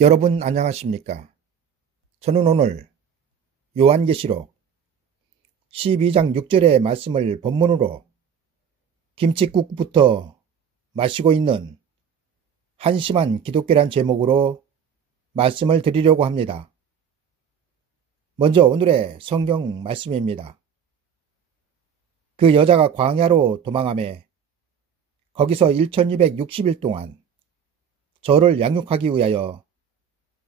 여러분 안녕하십니까? 저는 오늘 요한계시록 12장 6절의 말씀을 본문으로 김칫국부터 마시고 있는 한심한 기독교란 제목으로 말씀을 드리려고 합니다. 먼저 오늘의 성경 말씀입니다. 그 여자가 광야로 도망하매 거기서 1260일 동안 저를 양육하기 위하여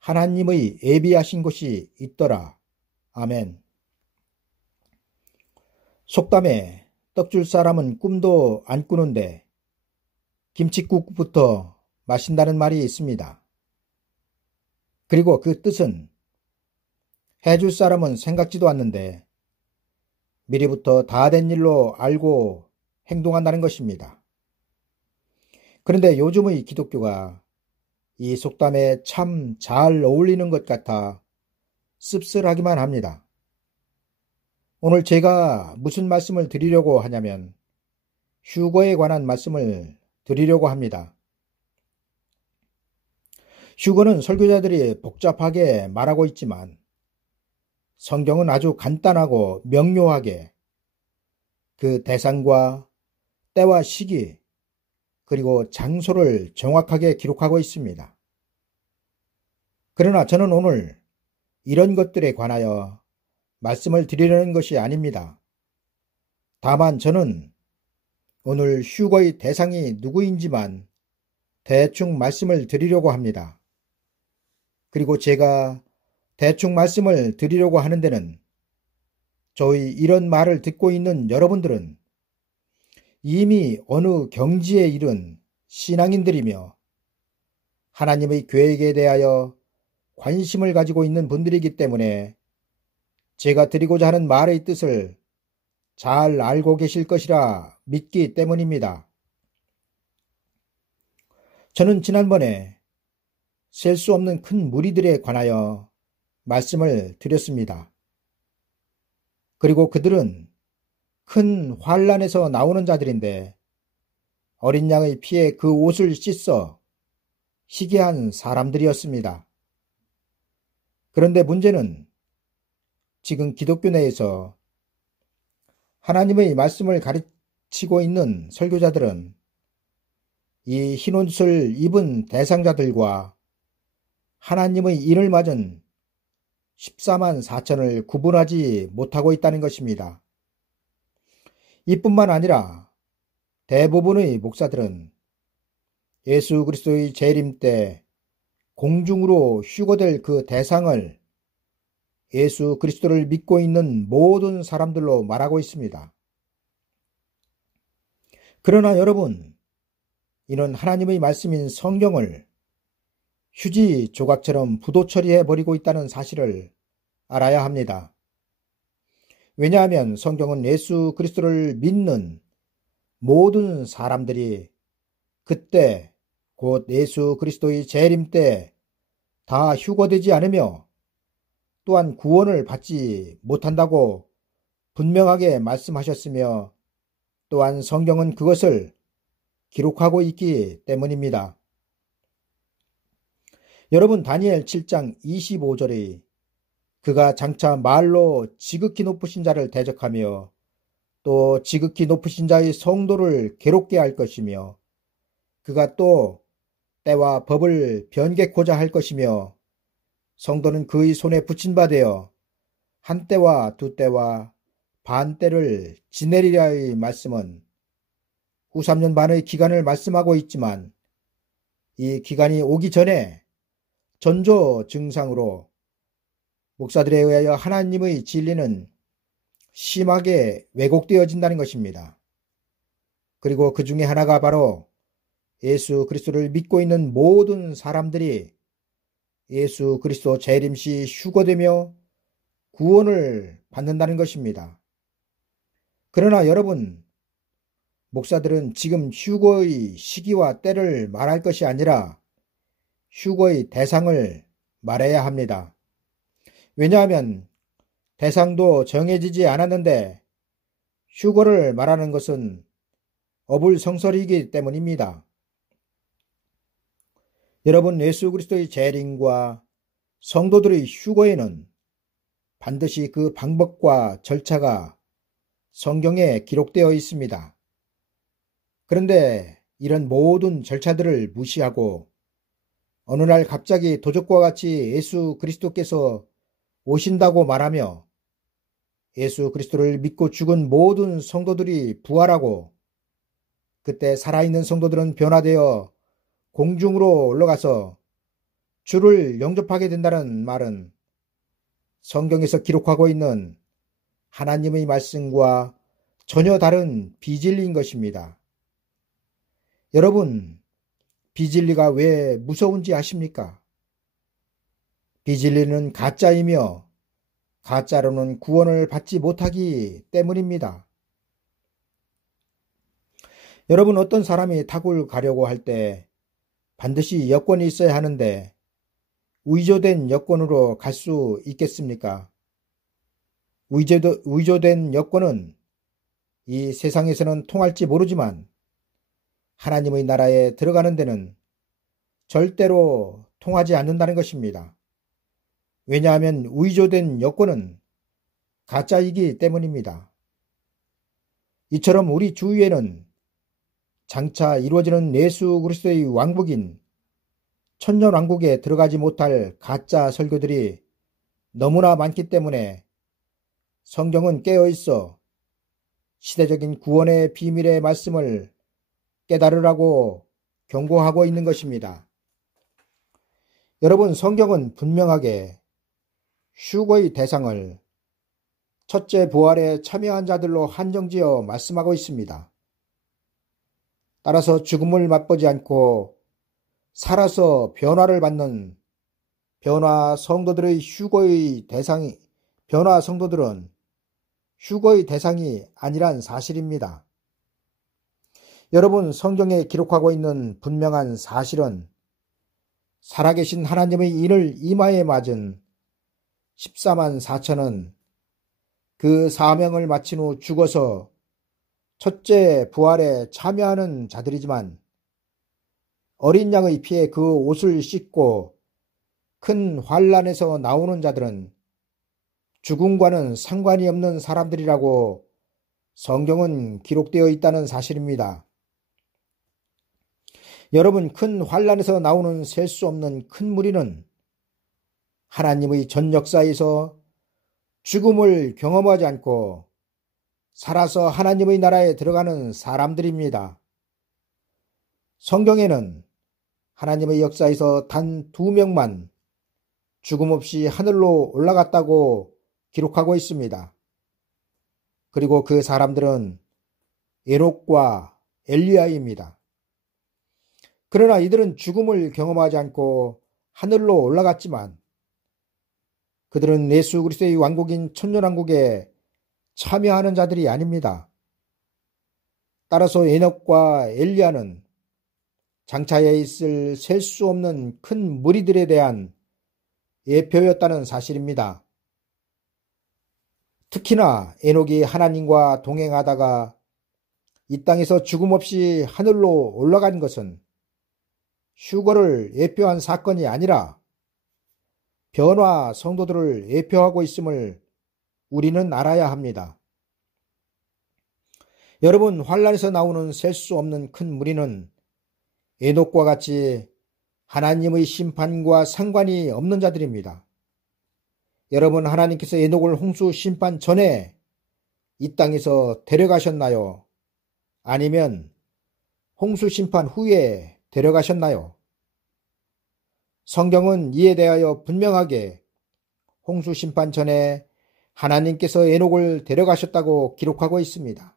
하나님의 예비하신 곳이 있더라. 아멘. 속담에 떡 줄 사람은 꿈도 안 꾸는데 김칫국부터 마신다는 말이 있습니다. 그리고 그 뜻은 해줄 사람은 생각지도 않는데 미리부터 다 된 일로 알고 행동한다는 것입니다. 그런데 요즘의 기독교가 이 속담에 참 잘 어울리는 것 같아 씁쓸하기만 합니다. 오늘 제가 무슨 말씀을 드리려고 하냐면 휴거에 관한 말씀을 드리려고 합니다. 휴거는 설교자들이 복잡하게 말하고 있지만 성경은 아주 간단하고 명료하게 그 대상과 때와 시기 그리고 장소를 정확하게 기록하고 있습니다. 그러나 저는 오늘 이런 것들에 관하여 말씀을 드리려는 것이 아닙니다. 다만 저는 오늘 휴거의 대상이 누구인지만 대충 말씀을 드리려고 합니다. 그리고 제가 대충 말씀을 드리려고 하는 데는 저희 이런 말을 듣고 있는 여러분들은 이미 어느 경지에 이른 신앙인들이며 하나님의 계획에 대하여 관심을 가지고 있는 분들이기 때문에 제가 드리고자 하는 말의 뜻을 잘 알고 계실 것이라 믿기 때문입니다. 저는 지난번에 셀 수 없는 큰 무리들에 관하여 말씀을 드렸습니다. 그리고 그들은 큰 환란에서 나오는 자들인데 어린 양의 피에 그 옷을 씻어 희게한 사람들이었습니다. 그런데 문제는 지금 기독교 내에서 하나님의 말씀을 가르치고 있는 설교자들은 이 흰옷을 입은 대상자들과 하나님의 인을 맞은 14만 4천을 구분하지 못하고 있다는 것입니다. 이뿐만 아니라 대부분의 목사들은 예수 그리스도의 재림 때 공중으로 휴거될 그 대상을 예수 그리스도를 믿고 있는 모든 사람들로 말하고 있습니다. 그러나 여러분, 이는 하나님의 말씀인 성경을 휴지 조각처럼 부도 처리해 버리고 있다는 사실을 알아야 합니다. 왜냐하면 성경은 예수 그리스도를 믿는 모든 사람들이 그때 곧 예수 그리스도의 재림 때 다 휴거되지 않으며 또한 구원을 받지 못한다고 분명하게 말씀하셨으며 또한 성경은 그것을 기록하고 있기 때문입니다. 여러분 다니엘 7장 25절의 그가 장차 말로 지극히 높으신 자를 대적하며 또 지극히 높으신 자의 성도를 괴롭게 할 것이며 그가 또 때와 법을 변개코자 할 것이며 성도는 그의 손에 붙인 바 되어 한 때와 두 때와 반 때를 지내리라의 말씀은 후 3년 반의 기간을 말씀하고 있지만 이 기간이 오기 전에 전조 증상으로 목사들에 의하여 하나님의 진리는 심하게 왜곡되어진다는 것입니다. 그리고 그 중에 하나가 바로 예수 그리스도를 믿고 있는 모든 사람들이 예수 그리스도 재림 시 휴거되며 구원을 받는다는 것입니다. 그러나 여러분, 목사들은 지금 휴거의 시기와 때를 말할 것이 아니라 휴거의 대상을 말해야 합니다. 왜냐하면 대상도 정해지지 않았는데 휴거를 말하는 것은 어불성설이기 때문입니다. 여러분, 예수 그리스도의 재림과 성도들의 휴거에는 반드시 그 방법과 절차가 성경에 기록되어 있습니다. 그런데 이런 모든 절차들을 무시하고 어느 날 갑자기 도적과 같이 예수 그리스도께서 오신다고 말하며 예수 그리스도를 믿고 죽은 모든 성도들이 부활하고 그때 살아있는 성도들은 변화되어 공중으로 올라가서 주를 영접하게 된다는 말은 성경에서 기록하고 있는 하나님의 말씀과 전혀 다른 비진리인 것입니다. 여러분, 비진리가 왜 무서운지 아십니까? 비진리는 가짜이며 가짜로는 구원을 받지 못하기 때문입니다. 여러분, 어떤 사람이 타국을 가려고 할 때 반드시 여권이 있어야 하는데 위조된 여권으로 갈 수 있겠습니까? 위조된 여권은 이 세상에서는 통할지 모르지만 하나님의 나라에 들어가는 데는 절대로 통하지 않는다는 것입니다. 왜냐하면 위조된 여권은 가짜이기 때문입니다. 이처럼 우리 주위에는 장차 이루어지는 예수 그리스도의 왕국인 천년왕국에 들어가지 못할 가짜 설교들이 너무나 많기 때문에 성경은 깨어있어 시대적인 구원의 비밀의 말씀을 깨달으라고 경고하고 있는 것입니다. 여러분, 성경은 분명하게 휴거의 대상을 첫째 부활에 참여한 자들로 한정지어 말씀하고 있습니다. 따라서 죽음을 맛보지 않고 살아서 변화 성도들은 휴거의 대상이 아니란 사실입니다. 여러분, 성경에 기록하고 있는 분명한 사실은 살아계신 하나님의 인을 이마에 맞은 14만 4천은 그 사명을 마친 후 죽어서 첫째 부활에 참여하는 자들이지만 어린 양의 피에 그 옷을 씻고 큰 환난에서 나오는 자들은 죽음과는 상관이 없는 사람들이라고 성경은 기록되어 있다는 사실입니다. 여러분, 큰 환난에서 나오는 셀 수 없는 큰 무리는 하나님의 전 역사에서 죽음을 경험하지 않고 살아서 하나님의 나라에 들어가는 사람들입니다. 성경에는 하나님의 역사에서 단 2명만 죽음 없이 하늘로 올라갔다고 기록하고 있습니다. 그리고 그 사람들은 에녹과 엘리야입니다. 그러나 이들은 죽음을 경험하지 않고 하늘로 올라갔지만 그들은 예수 그리스도의 왕국인 천년왕국에 참여하는 자들이 아닙니다. 따라서 에녹과 엘리야는 장차에 있을 셀 수 없는 큰 무리들에 대한 예표였다는 사실입니다. 특히나 에녹이 하나님과 동행하다가 이 땅에서 죽음 없이 하늘로 올라간 것은 휴거를 예표한 사건이 아니라 변화 성도들을 예표하고 있음을 우리는 알아야 합니다. 여러분, 환난에서 나오는 셀 수 없는 큰 무리는 에녹과 같이 하나님의 심판과 상관이 없는 자들입니다. 여러분, 하나님께서 에녹을 홍수 심판 전에 이 땅에서 데려가셨나요? 아니면 홍수 심판 후에 데려가셨나요? 성경은 이에 대하여 분명하게 홍수 심판 전에 하나님께서 에녹을 데려가셨다고 기록하고 있습니다.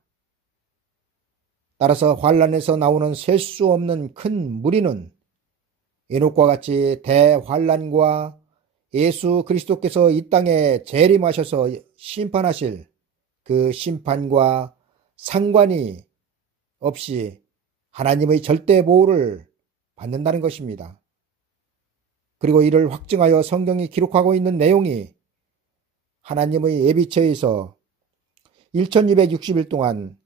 따라서 환난에서 나오는 셀 수 없는 큰 무리는 에녹과 같이 대환난과 예수 그리스도께서 이 땅에 재림하셔서 심판하실 그 심판과 상관이 없이 하나님의 절대 보호를 받는다는 것입니다. 그리고 이를 확증하여 성경이 기록하고 있는 내용이 하나님의 예비처에서 1260일 동안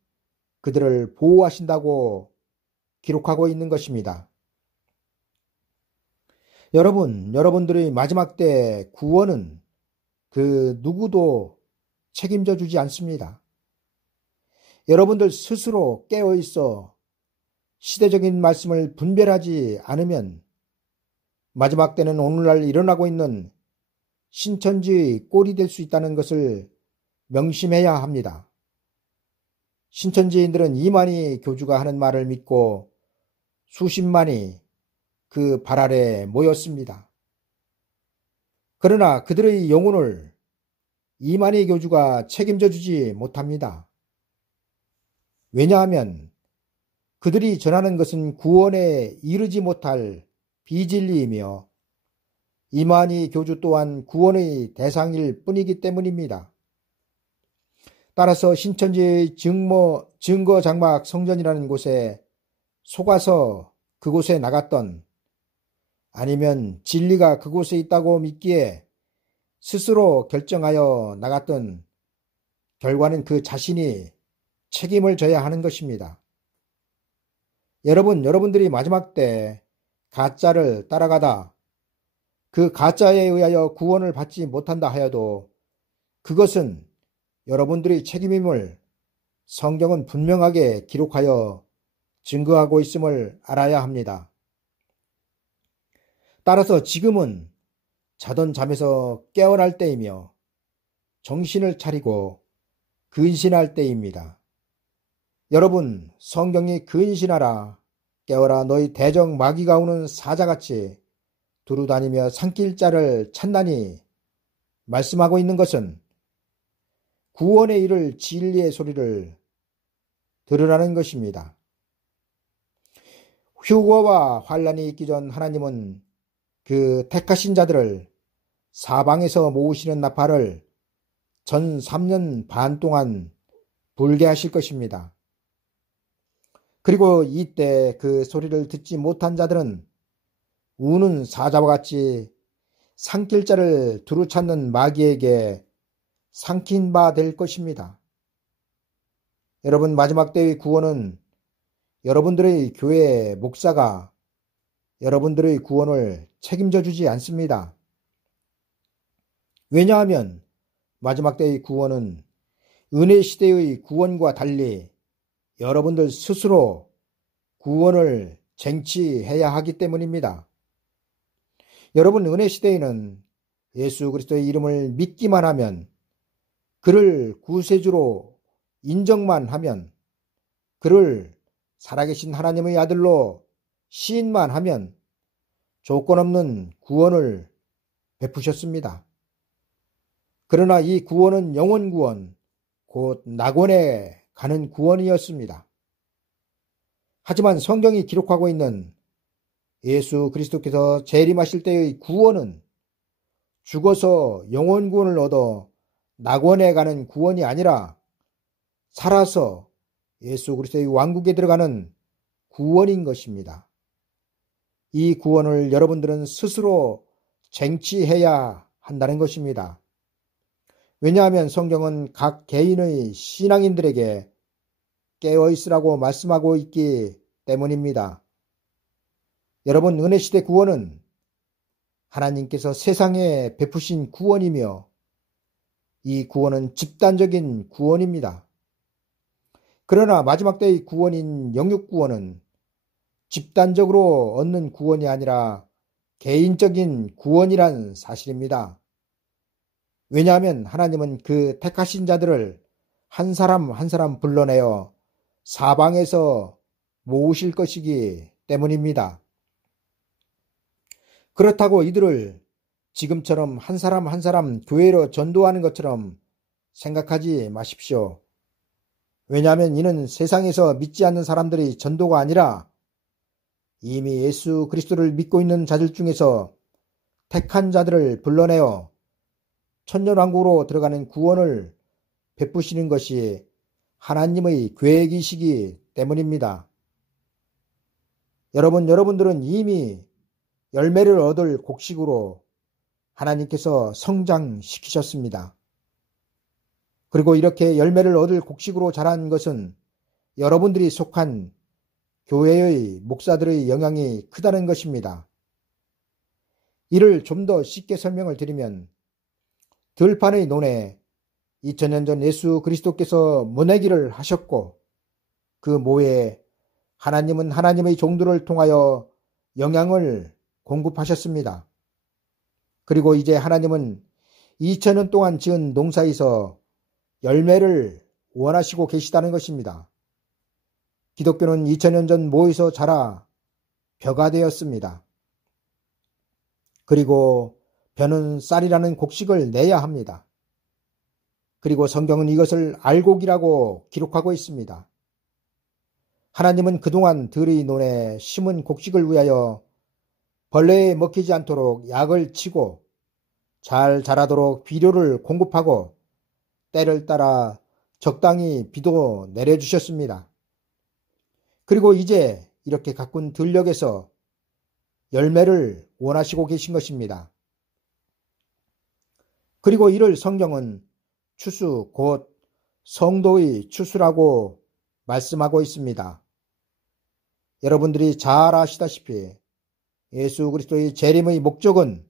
그들을 보호하신다고 기록하고 있는 것입니다. 여러분들의 마지막 때 구원은 그 누구도 책임져 주지 않습니다. 여러분들 스스로 깨어 있어 시대적인 말씀을 분별하지 않으면 마지막 때는 오늘날 일어나고 있는 신천지의 꼴이 될 수 있다는 것을 명심해야 합니다. 신천지인들은 이만희 교주가 하는 말을 믿고 수십만이 그 발 아래 모였습니다. 그러나 그들의 영혼을 이만희 교주가 책임져 주지 못합니다. 왜냐하면 그들이 전하는 것은 구원에 이르지 못할 비진리이며 이만희 교주 또한 구원의 대상일 뿐이기 때문입니다. 따라서 신천지의 증거 장막 성전이라는 곳에 속아서 그곳에 나갔던, 아니면 진리가 그곳에 있다고 믿기에 스스로 결정하여 나갔던 결과는 그 자신이 책임을 져야 하는 것입니다. 여러분들이 마지막 때 가짜를 따라가다 그 가짜에 의하여 구원을 받지 못한다 하여도 그것은 여러분들의 책임임을 성경은 분명하게 기록하여 증거하고 있음을 알아야 합니다. 따라서 지금은 자던 잠에서 깨어날 때이며 정신을 차리고 근신할 때입니다. 여러분, 성경이 근신하라, 깨어라, 너희 대적 마귀가 오는 사자같이 두루다니며 산길자를 찾나니 말씀하고 있는 것은 구원에 이를 진리의 소리를 들으라는 것입니다. 휴거와 환란이 있기 전 하나님은 그 택하신 자들을 사방에서 모으시는 나팔을 전 3년 반 동안 불게 하실 것입니다. 그리고 이때 그 소리를 듣지 못한 자들은 우는 사자와 같이 산길자를 두루찾는 마귀에게 삼킨 바 될 것입니다. 여러분, 마지막 때의 구원은 여러분들의 교회 목사가 여러분들의 구원을 책임져 주지 않습니다. 왜냐하면 마지막 때의 구원은 은혜 시대의 구원과 달리 여러분들 스스로 구원을 쟁취해야 하기 때문입니다. 여러분, 은혜 시대에는 예수 그리스도의 이름을 믿기만 하면, 그를 구세주로 인정만 하면, 그를 살아계신 하나님의 아들로 시인만 하면 조건 없는 구원을 베푸셨습니다. 그러나 이 구원은 영원 구원, 곧 낙원에 가는 구원이었습니다. 하지만 성경이 기록하고 있는 예수 그리스도께서 재림하실 때의 구원은 죽어서 영원 구원을 얻어 낙원에 가는 구원이 아니라 살아서 예수 그리스도의 왕국에 들어가는 구원인 것입니다. 이 구원을 여러분들은 스스로 쟁취해야 한다는 것입니다. 왜냐하면 성경은 각 개인의 신앙인들에게 깨어있으라고 말씀하고 있기 때문입니다. 여러분, 은혜시대 구원은 하나님께서 세상에 베푸신 구원이며 이 구원은 집단적인 구원입니다. 그러나 마지막 때의 구원인 영육 구원은 집단적으로 얻는 구원이 아니라 개인적인 구원이란 사실입니다. 왜냐하면 하나님은 그 택하신 자들을 한 사람 한 사람 불러내어 사방에서 모으실 것이기 때문입니다. 그렇다고 이들을 지금처럼 한 사람 한 사람 교회로 전도하는 것처럼 생각하지 마십시오. 왜냐하면 이는 세상에서 믿지 않는 사람들의 전도가 아니라 이미 예수 그리스도를 믿고 있는 자들 중에서 택한 자들을 불러내어 천년왕국으로 들어가는 구원을 베푸시는 것이 하나님의 계획이시기 때문입니다. 여러분들은 이미 열매를 얻을 곡식으로 하나님께서 성장시키셨습니다. 그리고 이렇게 열매를 얻을 곡식으로 자란 것은 여러분들이 속한 교회의 목사들의 영향이 크다는 것입니다. 이를 좀 더 쉽게 설명을 드리면 들판의 논에 2000년 전 예수 그리스도께서 모내기를 하셨고 그 모에 하나님은 하나님의 종들을 통하여 영향을 공급하셨습니다. 그리고 이제 하나님은 2000년 동안 지은 농사에서 열매를 원하시고 계시다는 것입니다. 기독교는 2000년 전 모에서 자라 벼가 되었습니다. 그리고 벼는 쌀이라는 곡식을 내야 합니다. 그리고 성경은 이것을 알곡이라고 기록하고 있습니다. 하나님은 그동안 들의 논에 심은 곡식을 위하여 벌레에 먹히지 않도록 약을 치고 잘 자라도록 비료를 공급하고 때를 따라 적당히 비도 내려주셨습니다. 그리고 이제 이렇게 가꾼 들녘에서 열매를 원하시고 계신 것입니다. 그리고 이를 성경은 추수 곧 성도의 추수라고 말씀하고 있습니다. 여러분들이 잘 아시다시피 예수 그리스도의 재림의 목적은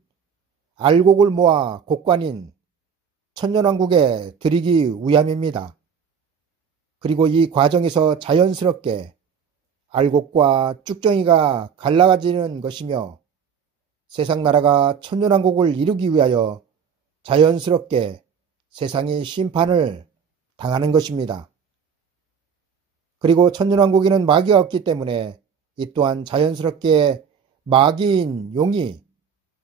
알곡을 모아 곡관인 천년왕국에 드리기 위함입니다. 그리고 이 과정에서 자연스럽게 알곡과 쭉정이가 갈라지는 것이며 세상 나라가 천년왕국을 이루기 위하여 자연스럽게 세상이 심판을 당하는 것입니다. 그리고 천년왕국에는 마귀가 없기 때문에 이 또한 자연스럽게 마귀인 용이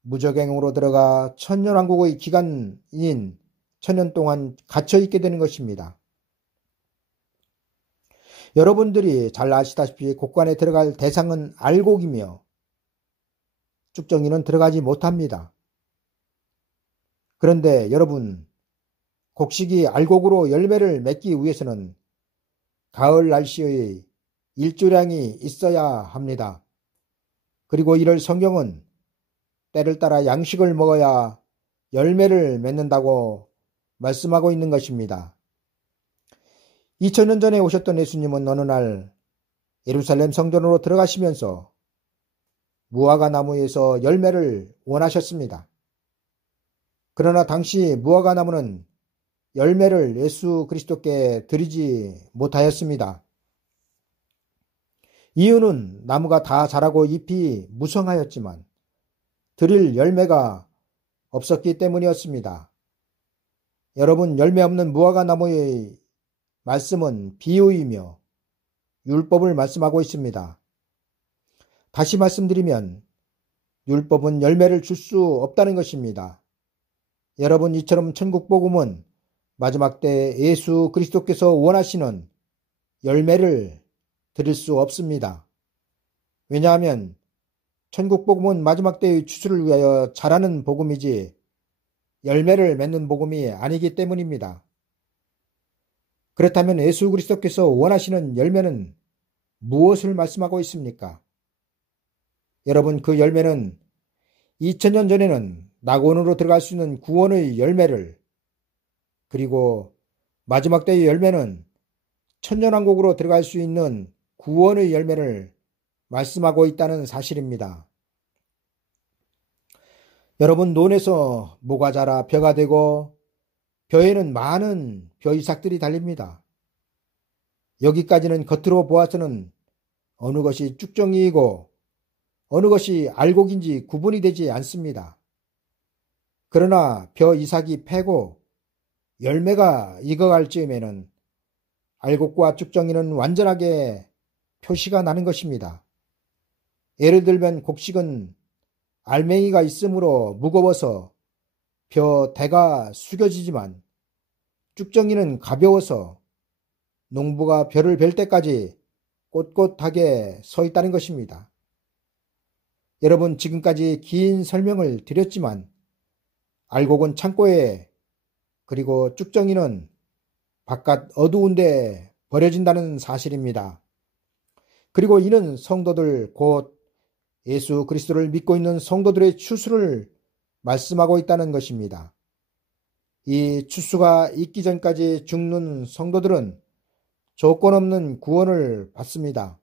무적행으로 들어가 천년왕국의 기간인 천년 동안 갇혀있게 되는 것입니다. 여러분들이 잘 아시다시피 곡관에 들어갈 대상은 알곡이며 쭉정이는 들어가지 못합니다. 그런데 여러분, 곡식이 알곡으로 열매를 맺기 위해서는 가을 날씨의 일조량이 있어야 합니다. 그리고 이를 성경은 때를 따라 양식을 먹어야 열매를 맺는다고 말씀하고 있는 것입니다. 2000년 전에 오셨던 예수님은 어느 날 예루살렘 성전으로 들어가시면서 무화과 나무에서 열매를 원하셨습니다. 그러나 당시 무화과 나무는 열매를 예수 그리스도께 드리지 못하였습니다. 이유는 나무가 다 자라고 잎이 무성하였지만 드릴 열매가 없었기 때문이었습니다. 여러분, 열매 없는 무화과 나무의 말씀은 비유이며 율법을 말씀하고 있습니다. 다시 말씀드리면 율법은 열매를 줄 수 없다는 것입니다. 여러분, 이처럼 천국복음은 마지막 때 예수 그리스도께서 원하시는 열매를 드릴 수 없습니다. 왜냐하면 천국복음은 마지막 때의 추수를 위하여 자라는 복음이지 열매를 맺는 복음이 아니기 때문입니다. 그렇다면 예수 그리스도께서 원하시는 열매는 무엇을 말씀하고 있습니까? 여러분, 그 열매는 2000년 전에는 낙원으로 들어갈 수 있는 구원의 열매를, 그리고 마지막 때의 열매는 천년왕국으로 들어갈 수 있는 구원의 열매를 말씀하고 있다는 사실입니다. 여러분, 논에서 모가 자라 벼가 되고 벼에는 많은 벼이삭들이 달립니다. 여기까지는 겉으로 보아서는 어느 것이 쭉정이이고 어느 것이 알곡인지 구분이 되지 않습니다. 그러나 벼 이삭이 패고 열매가 익어갈 즈음에는 알곡과 쭉정이는 완전하게 표시가 나는 것입니다. 예를 들면 곡식은 알맹이가 있으므로 무거워서 벼 대가 숙여지지만 쭉정이는 가벼워서 농부가 벼를 벨 때까지 꼿꼿하게 서 있다는 것입니다. 여러분, 지금까지 긴 설명을 드렸지만 알곡은 창고에, 그리고 쭉정이는 바깥 어두운 데 버려진다는 사실입니다. 그리고 이는 성도들, 곧 예수 그리스도를 믿고 있는 성도들의 추수를 말씀하고 있다는 것입니다. 이 추수가 있기 전까지 죽는 성도들은 조건 없는 구원을 받습니다.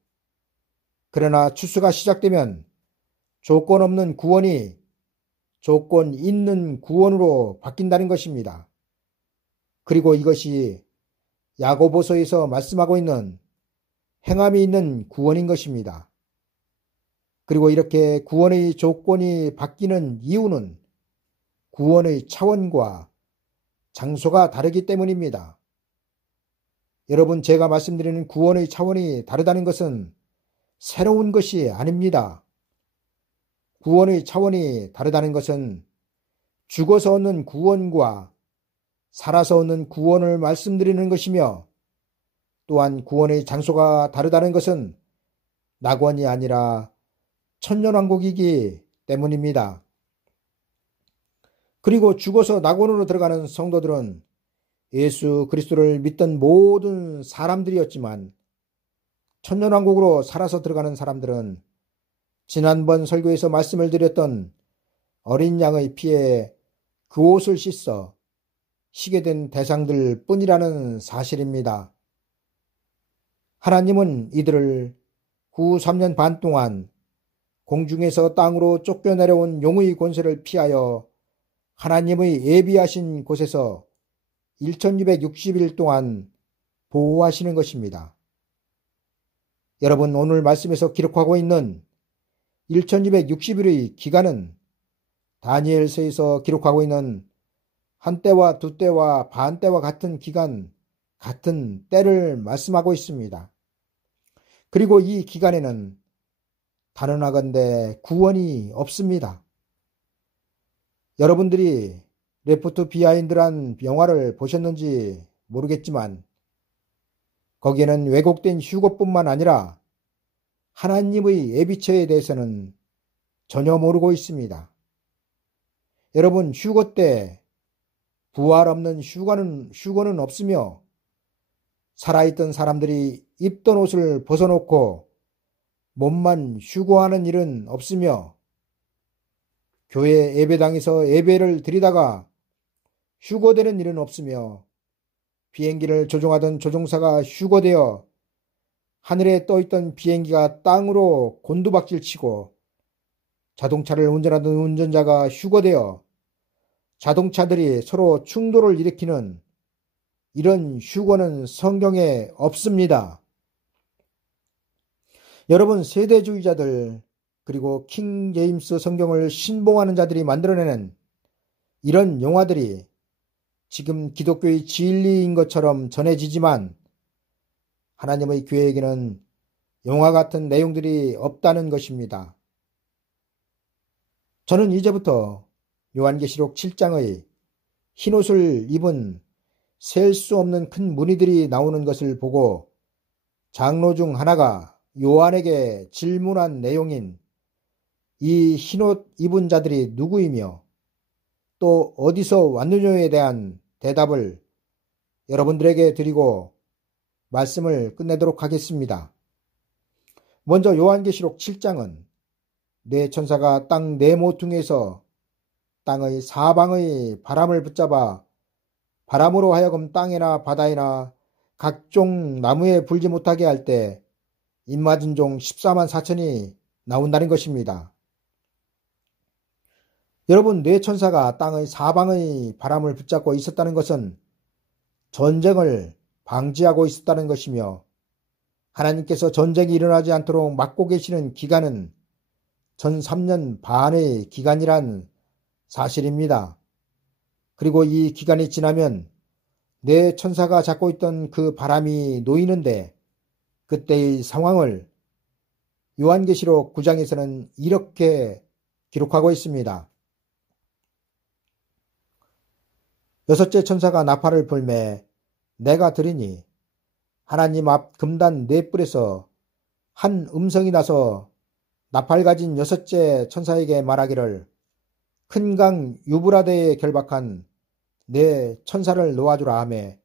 그러나 추수가 시작되면 조건 없는 구원이 조건 있는 구원으로 바뀐다는 것입니다. 그리고 이것이 야고보서에서 말씀하고 있는 행함이 있는 구원인 것입니다. 그리고 이렇게 구원의 조건이 바뀌는 이유는 구원의 차원과 장소가 다르기 때문입니다. 여러분, 제가 말씀드리는 구원의 차원이 다르다는 것은 새로운 것이 아닙니다. 구원의 차원이 다르다는 것은 죽어서 얻는 구원과 살아서 얻는 구원을 말씀드리는 것이며, 또한 구원의 장소가 다르다는 것은 낙원이 아니라 천년왕국이기 때문입니다. 그리고 죽어서 낙원으로 들어가는 성도들은 예수 그리스도를 믿던 모든 사람들이었지만, 천년왕국으로 살아서 들어가는 사람들은 지난번 설교에서 말씀을 드렸던 어린 양의 피에 그 옷을 씻어 시게 된 대상들 뿐이라는 사실입니다. 하나님은 이들을 후 3년 반 동안 공중에서 땅으로 쫓겨내려온 용의 권세를 피하여 하나님의 예비하신 곳에서 1260일 동안 보호하시는 것입니다. 여러분, 오늘 말씀에서 기록하고 있는 1260일의 기간은 다니엘서에서 기록하고 있는 한때와 두때와 반때와 같은 기간, 같은 때를 말씀하고 있습니다. 그리고 이 기간에는 단언하건대 구원이 없습니다. 여러분들이 레프트 비하인드란 영화를 보셨는지 모르겠지만, 거기에는 왜곡된 휴거뿐만 아니라 하나님의 예비처에 대해서는 전혀 모르고 있습니다. 여러분, 휴거 때 부활 없는 휴거는 없으며, 살아있던 사람들이 입던 옷을 벗어놓고 몸만 휴거하는 일은 없으며, 교회 예배당에서 예배를 드리다가 휴거되는 일은 없으며, 비행기를 조종하던 조종사가 휴거되어 하늘에 떠있던 비행기가 땅으로 곤두박질치고, 자동차를 운전하던 운전자가 휴거되어 자동차들이 서로 충돌을 일으키는 이런 휴거는 성경에 없습니다. 여러분, 세대주의자들 그리고 킹 제임스 성경을 신봉하는 자들이 만들어내는 이런 영화들이 지금 기독교의 진리인 것처럼 전해지지만, 하나님의 교회에게는 영화 같은 내용들이 없다는 것입니다. 저는 이제부터 요한계시록 7장의 흰옷을 입은 셀 수 없는 큰 무리들이 나오는 것을 보고 장로 중 하나가 요한에게 질문한 내용인 이 흰옷 입은 자들이 누구이며 또 어디서 왔느냐에 대한 대답을 여러분들에게 드리고 말씀을 끝내도록 하겠습니다. 먼저 요한계시록 7장은 네 천사가 땅 네 모퉁이에서 땅의 사방의 바람을 붙잡아 바람으로 하여금 땅이나 바다이나 각종 나무에 불지 못하게 할 때 입맞은 종 14만 4천이 나온다는 것입니다. 여러분, 네 천사가 땅의 사방의 바람을 붙잡고 있었다는 것은 전쟁을 방지하고 있었다는 것이며, 하나님께서 전쟁이 일어나지 않도록 막고 계시는 기간은 전 3년 반의 기간이란 사실입니다. 그리고 이 기간이 지나면 네 천사가 잡고 있던 그 바람이 놓이는데, 그때의 상황을 요한계시록 9장에서는 이렇게 기록하고 있습니다. 여섯째 천사가 나팔을 불매 내가 들으니 하나님 앞 금단 네 뿔에서 한 음성이 나서 나팔 가진 여섯째 천사에게 말하기를, 큰 강 유브라데에 결박한 네 천사를 놓아주라 하매,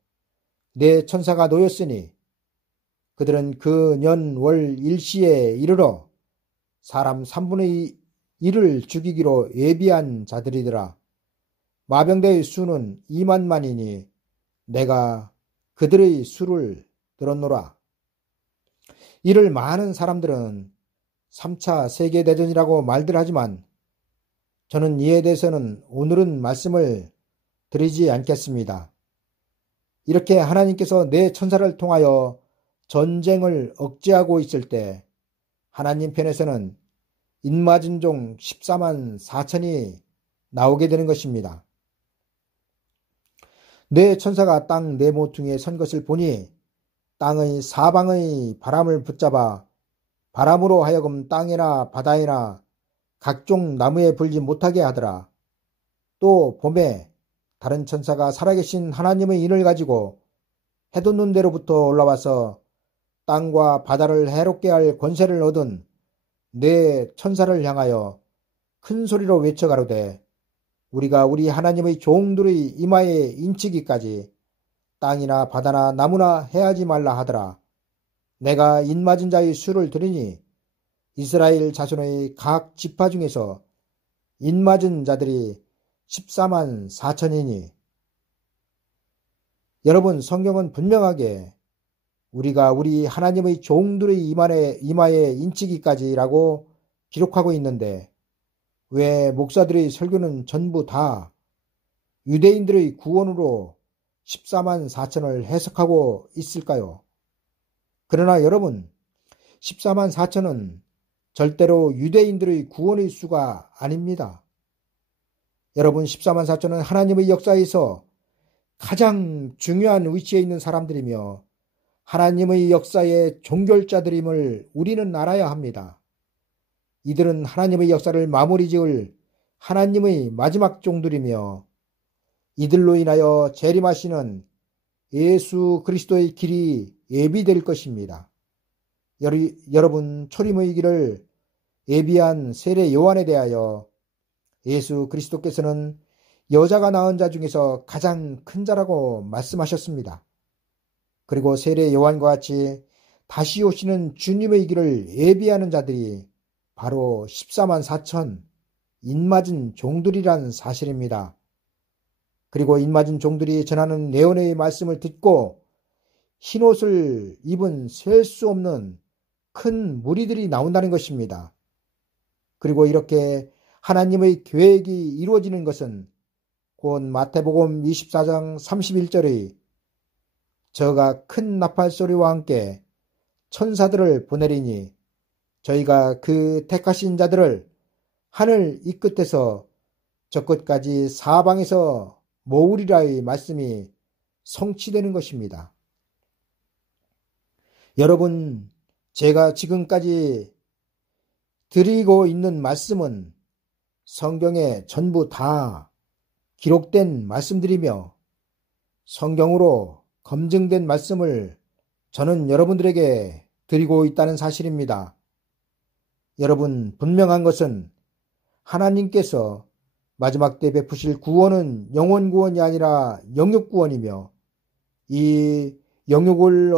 네 천사가 놓였으니 그들은 그 년 월 일시에 이르러 사람 3분의 1을 죽이기로 예비한 자들이더라. 마병대의 수는 2만만이니 내가 그들의 수를 들었노라. 이를 많은 사람들은 3차 세계대전이라고 말들 하지만 저는 이에 대해서는 오늘은 말씀을 드리지 않겠습니다. 이렇게 하나님께서 내 천사를 통하여 전쟁을 억제하고 있을 때 하나님 편에서는 인맞은 종 14만 4천이 나오게 되는 것입니다. 내 천사가 땅 네 모퉁이에 선 것을 보니 땅의 사방의 바람을 붙잡아 바람으로 하여금 땅이나 바다에나 각종 나무에 불지 못하게 하더라. 또 봄에 다른 천사가 살아계신 하나님의 인을 가지고 해돋는 데로부터 올라와서 땅과 바다를 해롭게 할 권세를 얻은 네 천사를 향하여 큰 소리로 외쳐 가로되 우리가 우리 하나님의 종들의 이마에 인치기까지 땅이나 바다나 나무나 해하지 말라 하더라. 내가 인맞은 자의 수를 들으니 이스라엘 자손의 각 지파 중에서 인맞은 자들이 14만 4천이니 여러분 성경은 분명하게 우리가 우리 하나님의 종들의 이마에 인치기까지라고 기록하고 있는데 왜 목사들의 설교는 전부 다 유대인들의 구원으로 14만 4천을 해석하고 있을까요? 그러나 여러분 14만 4천은 절대로 유대인들의 구원의 수가 아닙니다. 여러분 14만 4천은 하나님의 역사에서 가장 중요한 위치에 있는 사람들이며 하나님의 역사의 종결자들임을 우리는 알아야 합니다. 이들은 하나님의 역사를 마무리 지을 하나님의 마지막 종들이며 이들로 인하여 재림하시는 예수 그리스도의 길이 예비될 것입니다. 여러분 초림의 길을 예비한 세례 요한에 대하여 예수 그리스도께서는 여자가 낳은 자 중에서 가장 큰 자라고 말씀하셨습니다. 그리고 세례 요한과 같이 다시 오시는 주님의 길을 예비하는 자들이 바로 14만 4천 인맞은 종들이란 사실입니다. 그리고 인맞은 종들이 전하는 예언의 말씀을 듣고 흰옷을 입은 셀 수 없는 큰 무리들이 나온다는 것입니다. 그리고 이렇게 하나님의 계획이 이루어지는 것은 곧 마태복음 24장 31절의 저가 큰 나팔소리와 함께 천사들을 보내리니 저희가 그 택하신 자들을 하늘 이 끝에서 저 끝까지 사방에서 모으리라의 말씀이 성취되는 것입니다. 여러분, 제가 지금까지 드리고 있는 말씀은 성경에 전부 다 기록된 말씀들이며 성경으로 검증된 말씀을 저는 여러분들에게 드리고 있다는 사실입니다. 여러분, 분명한 것은 하나님께서 마지막 때 베푸실 구원은 영원 구원이 아니라 영육 구원이며 이 영육을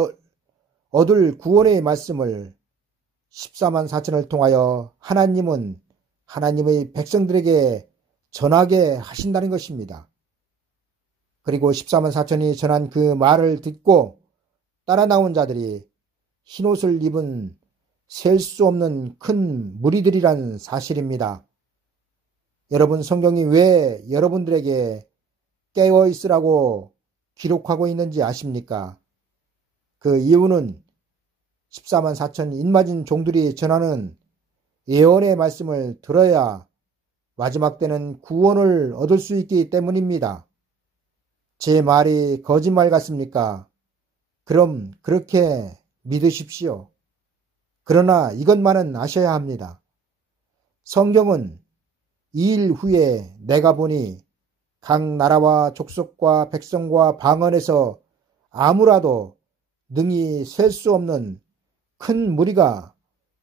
얻을 구원의 말씀을 14만 4천을 통하여 하나님은 하나님의 백성들에게 전하게 하신다는 것입니다. 그리고 14만 4천이 전한 그 말을 듣고 따라 나온 자들이 흰옷을 입은 셀 수 없는 큰 무리들이란 사실입니다. 여러분, 성경이 왜 여러분들에게 깨어 있으라고 기록하고 있는지 아십니까? 그 이유는 14만 4천 인맞은 종들이 전하는 예언의 말씀을 들어야 마지막 때는 구원을 얻을 수 있기 때문입니다. 제 말이 거짓말 같습니까? 그럼 그렇게 믿으십시오. 그러나 이것만은 아셔야 합니다. 성경은 이 일 후에 내가 보니 각 나라와 족속과 백성과 방언에서 아무라도 능히 셀 수 없는 큰 무리가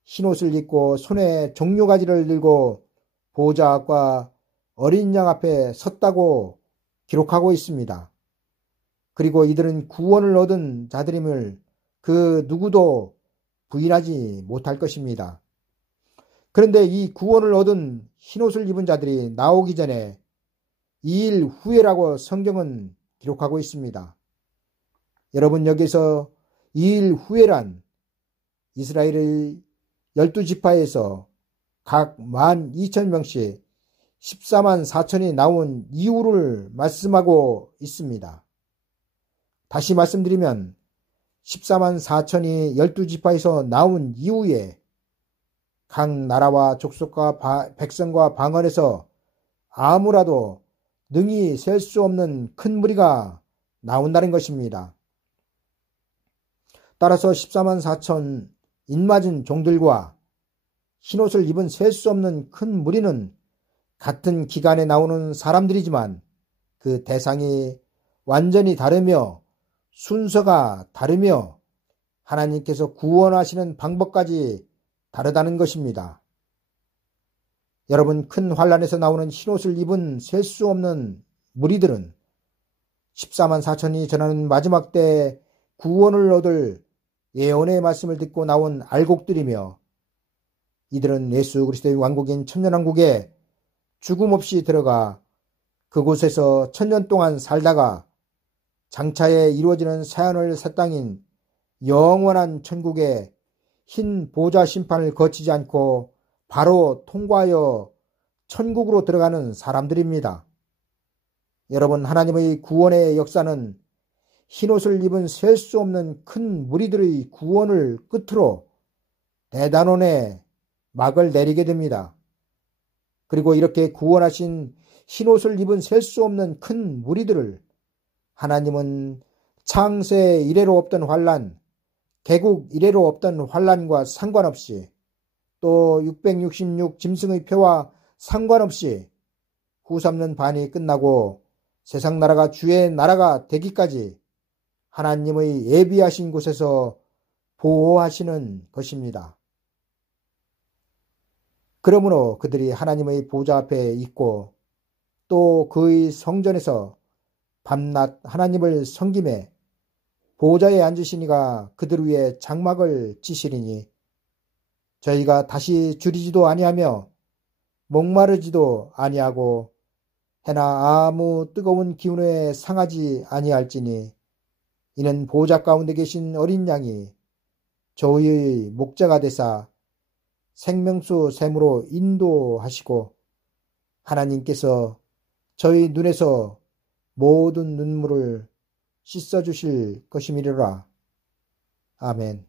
흰옷을 입고 손에 종려가지를 들고 보좌 앞과 어린 양 앞에 섰다고 기록하고 있습니다. 그리고 이들은 구원을 얻은 자들임을 그 누구도 부인하지 못할 것입니다. 그런데 이 구원을 얻은 흰옷을 입은 자들이 나오기 전에 이 일 후에라고 성경은 기록하고 있습니다. 여러분, 여기서 이 일 후에란 이스라엘의 12지파에서 각 12,000명씩 14만 4천이 나온 이유를 말씀하고 있습니다. 다시 말씀드리면 14만 4천이 12지파에서 나온 이후에 각 나라와 족속과 백성과 방언에서 아무라도 능히 셀 수 없는 큰 무리가 나온다는 것입니다. 따라서 14만 4천 인맞은 종들과 흰옷을 입은 셀 수 없는 큰 무리는 같은 기간에 나오는 사람들이지만 그 대상이 완전히 다르며 순서가 다르며 하나님께서 구원하시는 방법까지 다르다는 것입니다. 여러분, 큰 환란에서 나오는 흰옷을 입은 셀 수 없는 무리들은 14만 4천이 전하는 마지막 때 구원을 얻을 예언의 말씀을 듣고 나온 알곡들이며 이들은 예수 그리스도의 왕국인 천년왕국에 죽음 없이 들어가 그곳에서 천년 동안 살다가 장차에 이루어지는 사하늘 새 땅인 영원한 천국의 흰 보좌 심판을 거치지 않고 바로 통과하여 천국으로 들어가는 사람들입니다. 여러분, 하나님의 구원의 역사는 흰옷을 입은 셀 수 없는 큰 무리들의 구원을 끝으로 대단원의 막을 내리게 됩니다. 그리고 이렇게 구원하신 흰옷을 입은 셀 수 없는 큰 무리들을 하나님은 창세 이래로 없던 환란, 개국 이래로 없던 환란과 상관없이 또 666 짐승의 표와 상관없이 후삼년 반이 끝나고 세상 나라가 주의 나라가 되기까지 하나님의 예비하신 곳에서 보호하시는 것입니다. 그러므로 그들이 하나님의 보좌 앞에 있고 또 그의 성전에서 밤낮 하나님을 섬김에 보좌에 앉으시니가 그들 위에 장막을 치시리니 저희가 다시 줄이지도 아니하며 목마르지도 아니하고 해나 아무 뜨거운 기운에 상하지 아니할지니 이는 보좌 가운데 계신 어린 양이 저희의 목자가 되사 생명수 샘으로 인도하시고 하나님께서 저희 눈에서 모든 눈물을 씻어주실 것임이로라. 아멘.